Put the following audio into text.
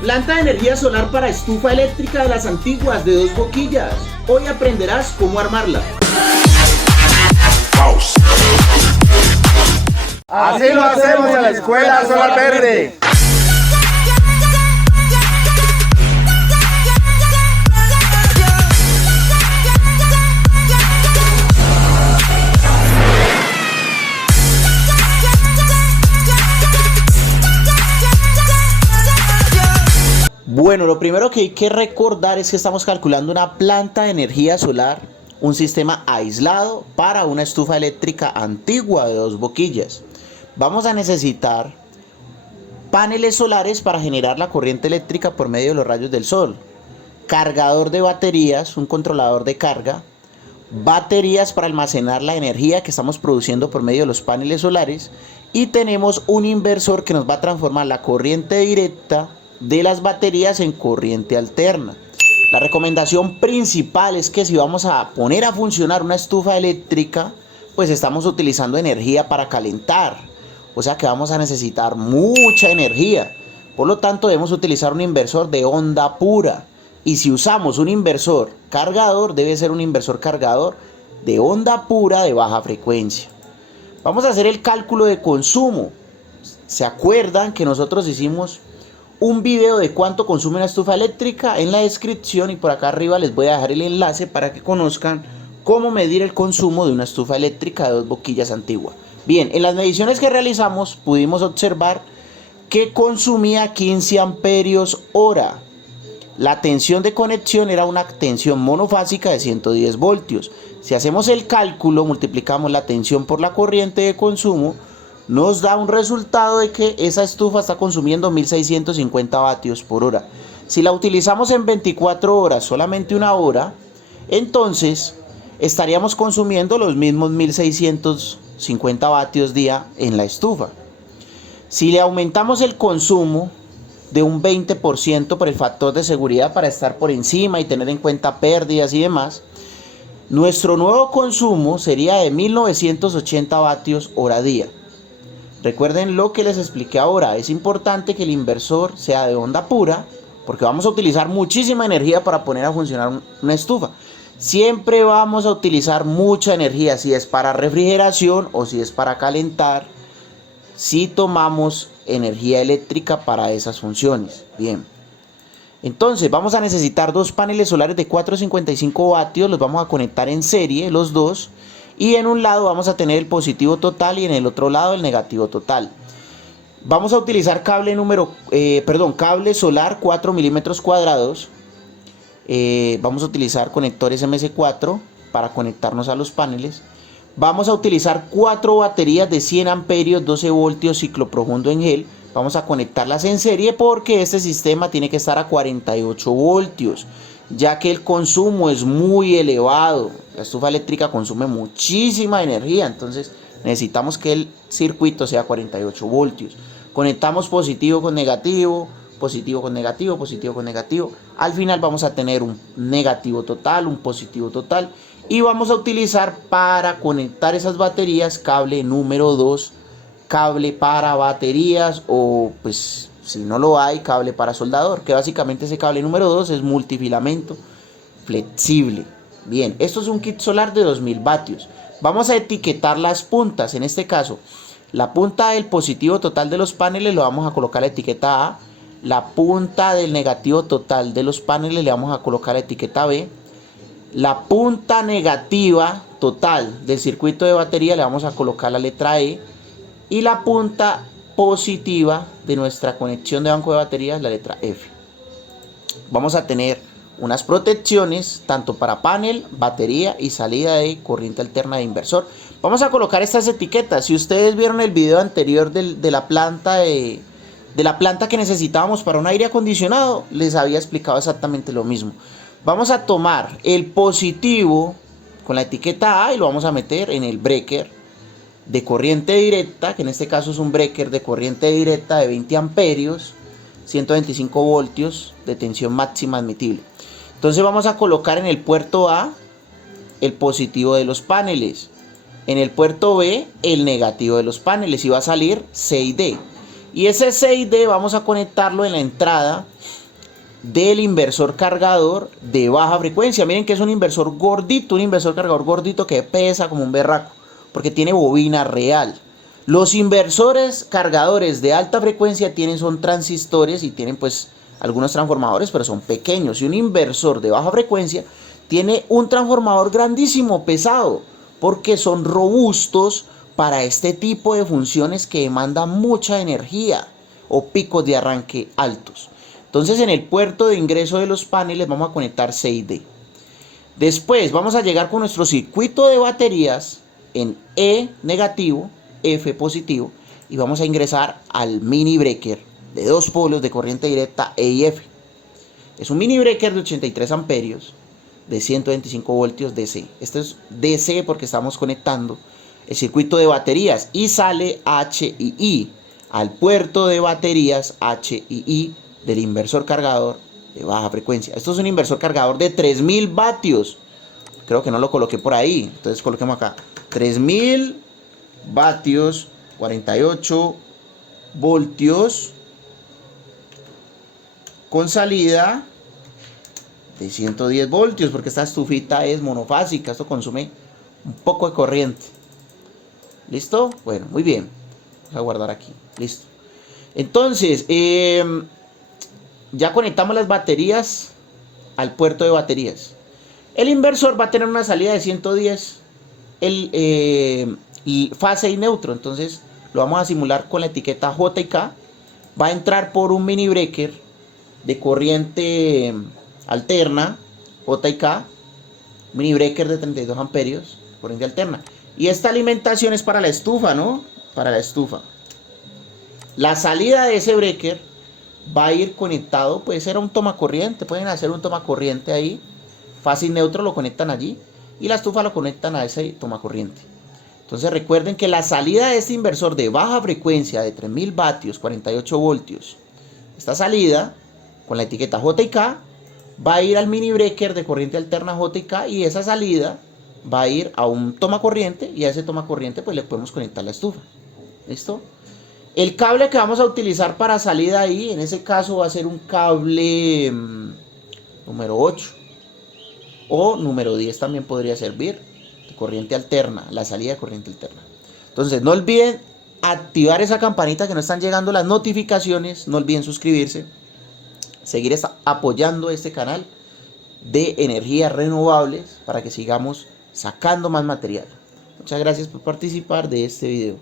Planta de energía solar para estufa eléctrica de las antiguas de 2 boquillas. Hoy aprenderás cómo armarla. Así lo hacemos en la Escuela Solar Verde. Bueno, lo primero que hay que recordar es que estamos calculando una planta de energía solar, un sistema aislado para una estufa eléctrica antigua de 2 boquillas. Vamos a necesitar paneles solares para generar la corriente eléctrica por medio de los rayos del sol, cargador de baterías, un controlador de carga, baterías para almacenar la energía que estamos produciendo por medio de los paneles solares, y tenemos un inversor que nos va a transformar la corriente directa de las baterías en corriente alterna. La recomendación principal es que si vamos a poner a funcionar una estufa eléctrica, pues estamos utilizando energía para calentar, o sea que vamos a necesitar mucha energía. Por lo tanto, debemos utilizar un inversor de onda pura, y si usamos un inversor cargador, debe ser un inversor cargador de onda pura de baja frecuencia. Vamos a hacer el cálculo de consumo. ¿Se acuerdan que nosotros hicimos un video de cuánto consume una estufa eléctrica? En la descripción y por acá arriba les voy a dejar el enlace para que conozcan cómo medir el consumo de una estufa eléctrica de 2 boquillas antigua. Bien, en las mediciones que realizamos pudimos observar que consumía 15 amperios hora. La tensión de conexión era una tensión monofásica de 110 voltios. Si hacemos el cálculo, multiplicamos la tensión por la corriente de consumo, nos da un resultado de que esa estufa está consumiendo 1650 vatios por hora. Si la utilizamos en 24 horas, solamente una hora, entonces estaríamos consumiendo los mismos 1650 vatios día en la estufa. Si le aumentamos el consumo de un 20% por el factor de seguridad para estar por encima y tener en cuenta pérdidas y demás, nuestro nuevo consumo sería de 1980 vatios hora día. Recuerden lo que les expliqué ahora, es importante que el inversor sea de onda pura porque vamos a utilizar muchísima energía para poner a funcionar una estufa. Siempre vamos a utilizar mucha energía, si es para refrigeración o si es para calentar, si tomamos energía eléctrica para esas funciones. Bien, entonces vamos a necesitar 2 paneles solares de 455 vatios, los vamos a conectar en serie los dos. Y en un lado vamos a tener el positivo total y en el otro lado el negativo total. Vamos a utilizar cable solar 4 milímetros cuadrados. Vamos a utilizar conectores MS4 para conectarnos a los paneles. Vamos a utilizar 4 baterías de 100 amperios, 12 voltios, ciclo profundo en gel. Vamos a conectarlas en serie porque este sistema tiene que estar a 48 voltios. Ya que el consumo es muy elevado, la estufa eléctrica consume muchísima energía, entonces necesitamos que el circuito sea 48 voltios. Conectamos positivo con negativo, positivo con negativo, positivo con negativo. Al final vamos a tener un negativo total, un positivo total, y vamos a utilizar para conectar esas baterías cable número 2, cable para baterías, o pues si no lo hay, cable para soldador, que básicamente ese cable número 2 es multifilamento flexible. Bien, esto es un kit solar de 2000 vatios. Vamos a etiquetar las puntas. En este caso, la punta del positivo total de los paneles lo vamos a colocar la etiqueta A. La punta del negativo total de los paneles le vamos a colocar la etiqueta B. La punta negativa total del circuito de batería le vamos a colocar la letra E. Y la punta positiva de nuestra conexión de banco de baterías, la letra F. Vamos a tener unas protecciones tanto para panel, batería y salida de corriente alterna de inversor. Vamos a colocar estas etiquetas. Si ustedes vieron el video anterior de la planta que necesitábamos para un aire acondicionado, les había explicado exactamente lo mismo. Vamos a tomar el positivo con la etiqueta A y lo vamos a meter en el breaker de corriente directa, que en este caso es un breaker de corriente directa de 20 amperios, 125 voltios de tensión máxima admitible. Entonces vamos a colocar en el puerto A el positivo de los paneles, en el puerto B el negativo de los paneles, y va a salir C y D. Y ese 6D vamos a conectarlo en la entrada del inversor cargador de baja frecuencia. Miren que es un inversor gordito, un inversor cargador gordito que pesa como un berraco, porque tiene bobina real. Los inversores cargadores de alta frecuencia son transistores y tienen pues algunos transformadores, pero son pequeños. Y un inversor de baja frecuencia tiene un transformador grandísimo, pesado, porque son robustos para este tipo de funciones que demandan mucha energía o picos de arranque altos. Entonces en el puerto de ingreso de los paneles vamos a conectar 6D. Después vamos a llegar con nuestro circuito de baterías en E negativo, F positivo, y vamos a ingresar al mini breaker de 2 polos de corriente directa E y F. Es un mini breaker de 83 amperios de 125 voltios DC. Este es DC porque estamos conectando el circuito de baterías y sale HII al puerto de baterías HII del inversor cargador de baja frecuencia. Esto es un inversor cargador de 3000 vatios. Creo que no lo coloqué por ahí, entonces coloquemos acá 3000 vatios, 48 voltios con salida de 110 voltios, porque esta estufita es monofásica, esto consume un poco de corriente. ¿Listo? Bueno, muy bien. Vamos a guardar aquí. Listo. Entonces, ya conectamos las baterías al puerto de baterías. El inversor va a tener una salida de 110 fase y neutro. Entonces, lo vamos a simular con la etiqueta J y K. Va a entrar por un mini breaker de corriente alterna, J y K, mini breaker de 32 amperios, corriente alterna. Y esta alimentación es para la estufa, ¿no? Para la estufa. La salida de ese breaker va a ir conectado, puede ser a un tomacorriente, pueden hacer un tomacorriente ahí, fase y neutro lo conectan allí, y la estufa lo conectan a ese tomacorriente. Entonces recuerden que la salida de este inversor de baja frecuencia de 3000 vatios, 48 voltios, esta salida con la etiqueta J y K va a ir al mini breaker de corriente alterna J y K, y esa salida va a ir a un tomacorriente, y a ese tomacorriente pues le podemos conectar la estufa. ¿Listo? El cable que vamos a utilizar para salida ahí, en ese caso va a ser un cable número 8 o número 10 también podría servir, de corriente alterna, la salida de corriente alterna. Entonces no olviden activar esa campanita que no están llegando las notificaciones, no olviden suscribirse, seguir apoyando este canal de energías renovables para que sigamos sacando más material. Muchas gracias por participar de este video.